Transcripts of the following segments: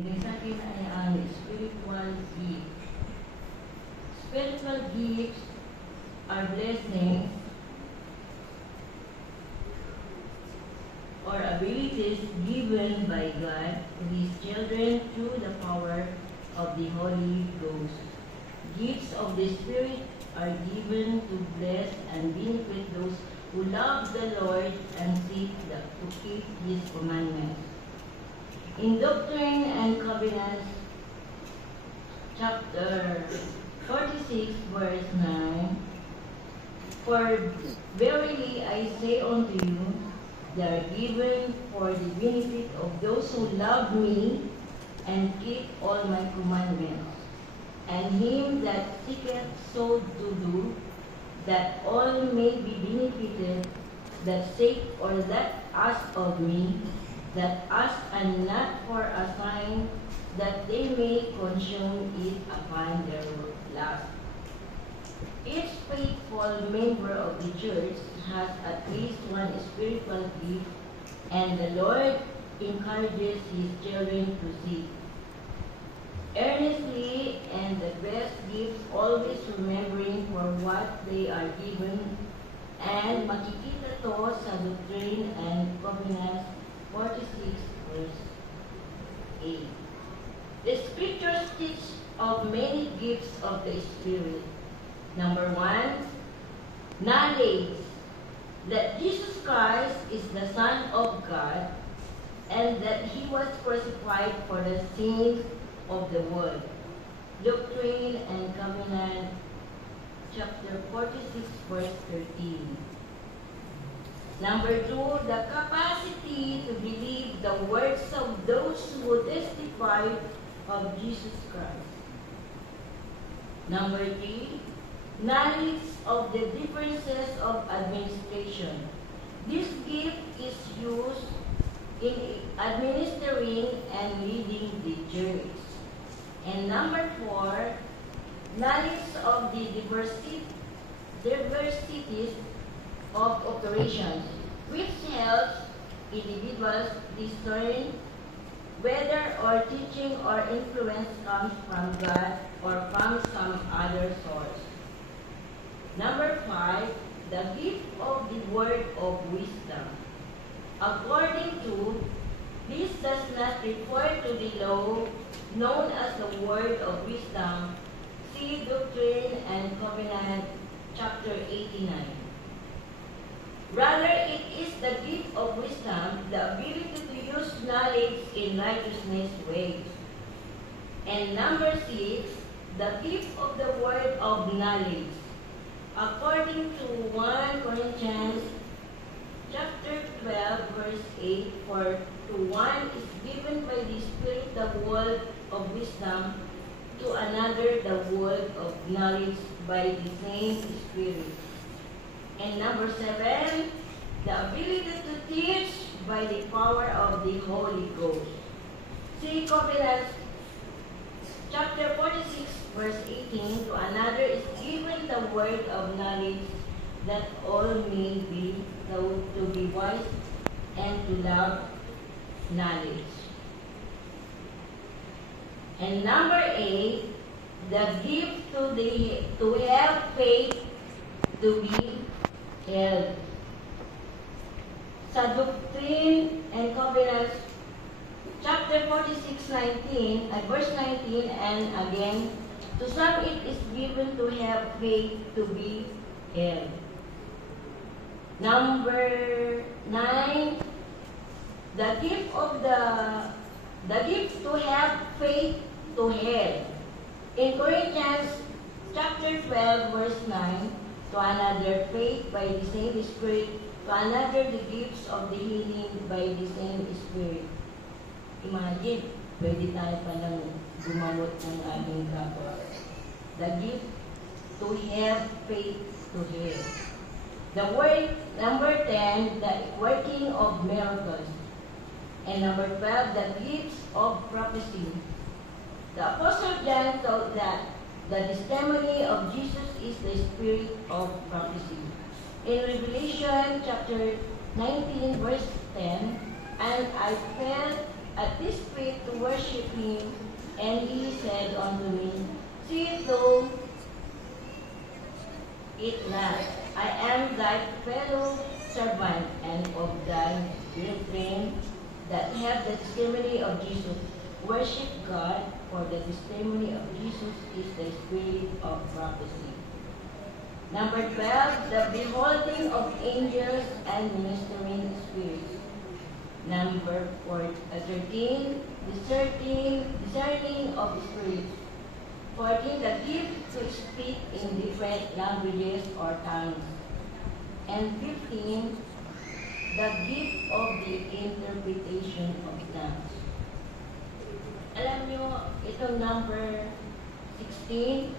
Sa akin ay ang spiritual gift. Spiritual gifts are blessings or abilities given by God to His children through the power of the Holy Ghost. Gifts of the Spirit are given to bless and benefit those who love the Lord and seek to keep His commandments. In Doctrine and Covenants, chapter 46, verse 9, For verily I say unto you, they are given for the benefit of those who love me and keep all my commandments. And him that seeketh so to do, that all may be benefited, that seek or that ask of me, that ask and not for a sign, that they may consume it upon their lust. Each faithful member of the church has at least one spiritual gift, and the Lord encourages His children to seek earnestly and the best gifts, always remembering for what they are given. And makikita to sa Doctrine and Covenants 46, verse 8. The scriptures teach of many gifts of the Spirit. Number 1, knowledge that Jesus Christ is the Son of God and that He was crucified for the sins of the world. Doctrine and Covenants, chapter 46, verse 13. Number 2, the capacity to believe the words of those who testify of Jesus Christ. Number 3, knowledge of the differences of administration. This gift is used in administering and leading the church. And number 4, knowledge of the diversities of operations, which helps individuals discern whether or teaching or influence comes from God or from some other source. Number 5, the gift of the word of wisdom. According to, this does not refer to the law known as the word of wisdom. See Doctrine and Covenants, chapter 89. Rather, it is the gift of wisdom, the ability to use knowledge in righteousness ways. And number 6, the gift of the word of knowledge. According to 1 Corinthians chapter 12, verse 8, for to one is given by the Spirit the word of wisdom, to another the word of knowledge by the same Spirit. And number 7, the ability to teach by the power of the Holy Ghost. See Covenants chapter 46, verse 18, to another is given the word of knowledge, that all may be taught to be wise and to love knowledge. And number 8, the gift to have faith to be held. Sa Doctrine and Covenants, chapter 46, verse 19, and again, to some it is given to have faith to be held. Number 9, the gift to have faith to held. In Corinthians chapter 12, verse 9, to another faith by the same Spirit, to another the gifts of the healing by the same Spirit. Imagine, pwede tayo palang gumamot ng aming kapwa. The gift to have faith to heal. The word, number 10, the working of miracles. And number 12, the gifts of prophecy. The Apostle John taught that the testimony of Jesus is the spirit of prophecy. In Revelation chapter 19, verse 10, and I felt at this place to worship him, and he said unto me, See thou it not. I am thy fellow servant and of thy brethren that have the testimony of Jesus. Worship God, for the testimony of Jesus is the spirit of prophecy. Number 12, the beholding of angels and ministering spirits. Number 13, discerning of spirits. 14, the gift to speak in different languages or tongues. And 15, the gift of the interpretation of tongues. Alam nyo, itong number 16,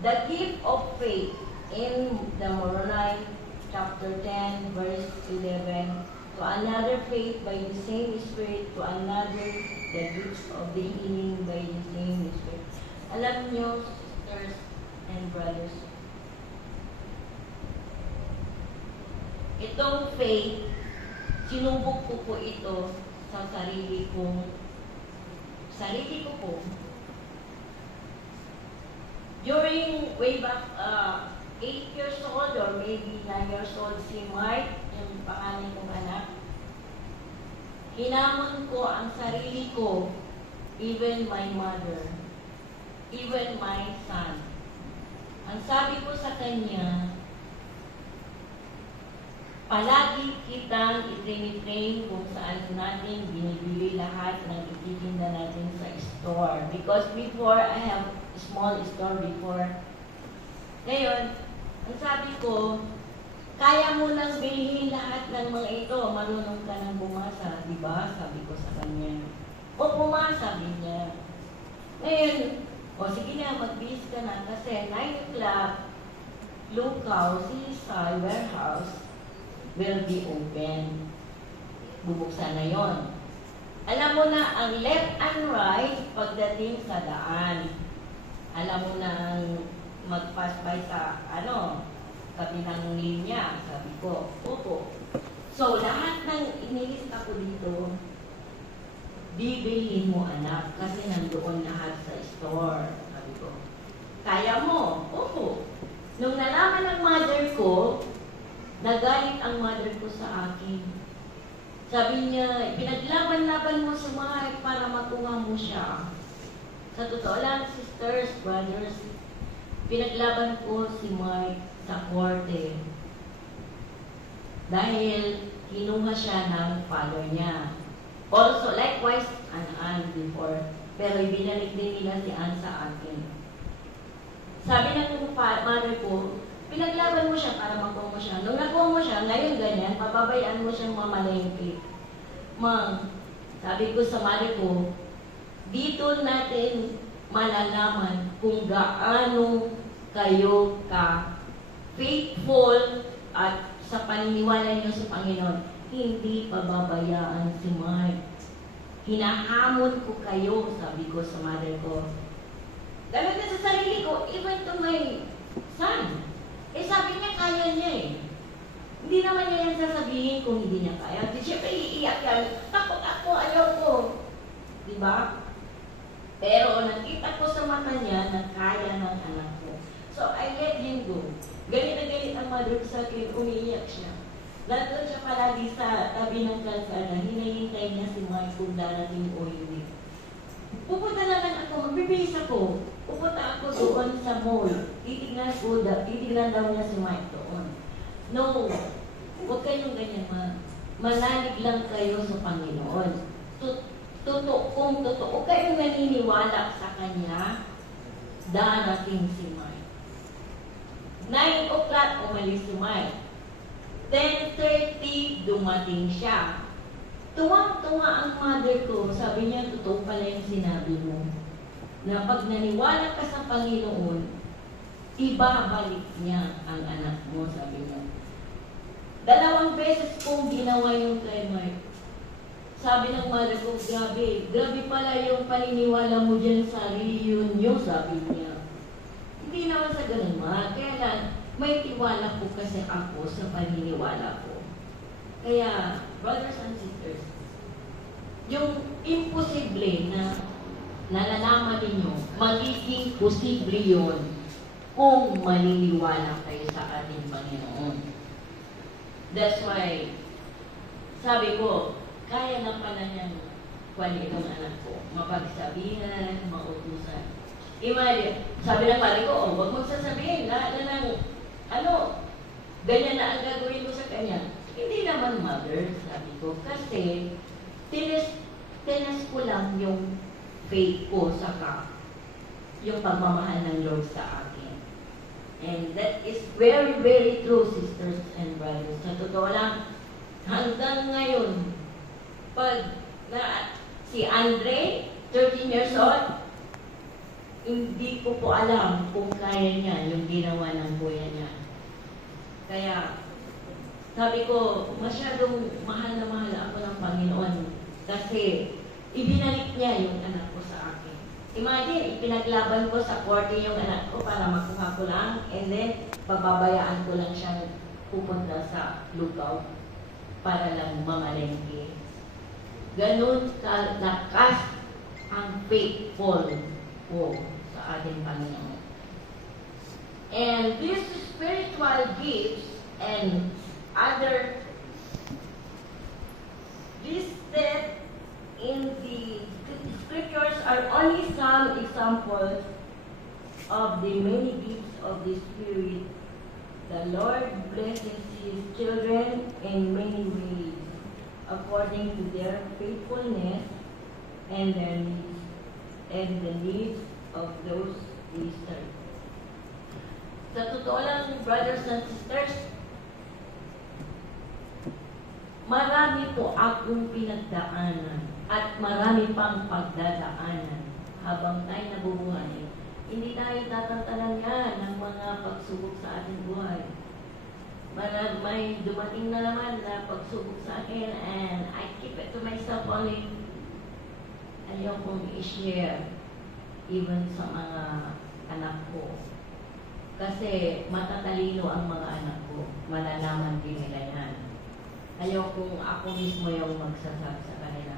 the gift of faith in the Moroni chapter 10, verse 11, to another faith by the same Spirit, to another the gifts of the healing by the same Spirit. Alam nyo, sisters and brothers, itong faith, sinubok ko po ito sa sarili ko po. During way back 8 years old or maybe 9 years old, si Mark, yung pangalan kong anak, hinamon ko ang sarili ko, even my mother, even my son. Ang sabi ko sa kanya, palagi kitang itrain kung saan natin binibili lahat ng ititinda natin sa store. Because before, I have a small store before. Ngayon, ang sabi ko, kaya mo nang bilhin lahat ng mga ito, marunong ka nang bumasa, di ba? Sabi ko sa kanya. O bumasa, sabi niya. Ngayon, o sige na, magbihis ka na kasi 9 o'clock, Lukaw, CSI warehouse will be open. Bubuksan na yon. Alam mo na ang left and right pagdating sa daan. Alam mo na ang mag-pass by sa kabilang linya. Sabi ko, opo. So, lahat ng inilista ko dito, bibilhin mo anak kasi nandoon lahat sa store. Sabi ko, kaya mo? Opo. Nung nalaman ng mother ko, nagalit ang mother ko sa akin. Sabi niya, pinaglaban-laban mo si Mike para makuha mo siya. Sa totoo lang, sisters, brothers, pinaglaban ko si Mike sa korte. Dahil kinuha siya ng father niya. Also, likewise, Ann before. Pero ibinalik din nila si Ann sa akin. Sabi ng mother ko, pinaglaban mo siya para makuha mo siya. Nung nakuha mo siya, ngayon ganyan, pababayaan mo siyang mamalengke. Ma'am, sabi ko sa mother ko, dito natin malalaman kung gaano kayo ka-faithful at sa paniniwala niyo sa Panginoon. Hindi pababayaan si Mike. Hinahamon ko kayo, sabi ko sa mother ko. Gamit na sa sarili ko, even to my son. Sabi niya, kaya niya eh. Hindi naman niya yan sasabihin kung hindi niya kaya. Di siyempre, iiyak yan. Takot ako, ayaw ko. Diba? Pero nakita ko sa mata niya na kaya ng anak ko. So, I let him go. Galit na galit ang mother ko sa akin, umiiyak siya. Nandun siya palagi sa tabi ng kalsada. Hinahintay niya si Mike kung darating o hindi. Pupunta naman ako, magbibihis ako. Pupunta ako doon sa mall. Titignan daw niya si Mike doon. No, huwag kayong ganyan, manalig lang kayo sa Panginoon. Kung totoo kayong naniniwala sa Kanya, darating si Mike. 9 o'clock, umalis si Mike. 10:30, dumating siya. Tuwang-tuwa ang mother ko. Sabi niya, totoo pala yung sinabi mo. Na pag naniwala ka sa Panginoon, ibabalik niya ang anak mo, sabi niya. 2 beses kong ginawa yung kay Mark. Sabi ng mother ko, grabe pala yung paniniwala mo dyan sa reunion, sabi niya. Hindi naman sa ganun, ma. Kaya lang, may tiwala po kasi ako sa paniniwala ko. Kaya, brothers and sisters, yung imposible na nalalaman ninyo, magiging posible yun kung maniniwala kayo sa ating Panginoon. That's why, sabi ko, kaya na pala niyang kuwan itong anak ko, mapagsabihan, mautusan. Imagine, sabi ng pare ko, oh, huwag magsasabihin na ganyan na ang gagawin ko sa kanya. Hindi naman, mother, sabi ko, kasi tinas ko lang yung faith ko saka yung pagmamahal ng Lord sa akin. And that is very, very true, sisters and brothers. Sa totoo lang, hanggang ngayon, pag si Andre, 13 years old, hindi ko po alam kung kaya niya yung ginawa ng kuya niya. Kaya, sabi ko, masyadong mahal na mahal ako ng Panginoon kasi ibinalik niya yung anak ko sa akin. Imagine, ipinaglaban ko sa korte yung anak ko para makuha ko lang and then pababayaan ko lang siyang pupunta sa lookout para lang mamalengke. Ganun kalakas ang faithful ko sa ating Panginoon. And these spiritual gifts and other listed in the scriptures are only some examples of the many gifts of the Spirit. The Lord blesses His children in many ways, according to their faithfulness and their needs, and the needs of those we serve. Sa totoo lang, brothers and sisters, marami po akong pinagdaanan at marami pang pagdadaanan habang tayo nabubuhay. Hindi tayo tatantanan yan ng mga pagsubok sa ating buhay. May dumating na naman na pagsubok sa akin and I keep it to myself only. Ayaw kong i-share even sa mga anak ko. Kasi matatalino ang mga anak ko. Malalaman din nila yan. Ayaw kung ako mismo yung magsasabi sa kanila.